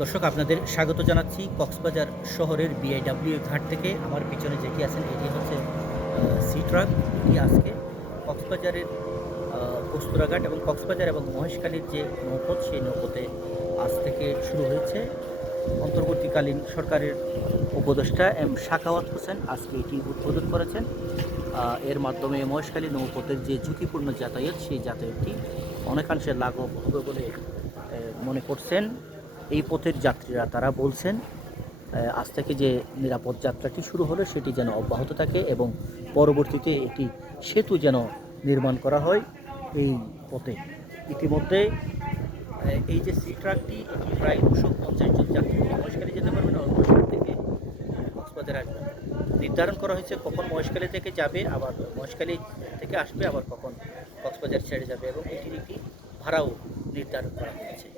দর্শক আপনাদের স্বাগত জানাচ্ছি কক্সবাজার শহরের বিআইডব্লিউ ঘাট থেকে। আমার পিছনে যেটি আছেন এটি হচ্ছে সি ট্রাক। এটি আজকে কক্সবাজারের কস্তুরাঘাট এবং কক্সবাজার এবং মহেশখালীর যে নৌপথ সেই নৌপথে আজ থেকে শুরু হয়েছে। অন্তর্বর্তীকালীন সরকারের উপদেষ্টা সাখাওয়াত হোসেন আজকে এটি উদ্বোধন করেছেন। এর মাধ্যমে মহেশখালী নৌপথের যে ঝুঁকিপূর্ণ যাতায়াত সেই যাতায়াতটি অনেকাংশে লাঘব হবে বলে মনে করছেন এই পথের যাত্রীরা। তারা বলছেন আজ থেকে যে নিরাপদ যাত্রাটি শুরু হলো সেটি যেন অব্যাহত থাকে এবং পরবর্তীতে একটি সেতু যেন নির্মাণ করা হয় এই পথে। ইতিমধ্যে এই যে সি ট্রাকটি এটি প্রায় 250 জন যাত্রী মহেশখালী যেতে পারবেন আর মহেশখালী থেকে কক্সবাজার আসবেন। নির্ধারণ করা হয়েছে কখন মহেশখালী থেকে যাবে, আবার মহেশখালী থেকে আসবে, আবার কখন কক্সবাজার ছেড়ে যাবে এবং এটির একটি ভাড়াও নির্ধারণ করা হয়েছে।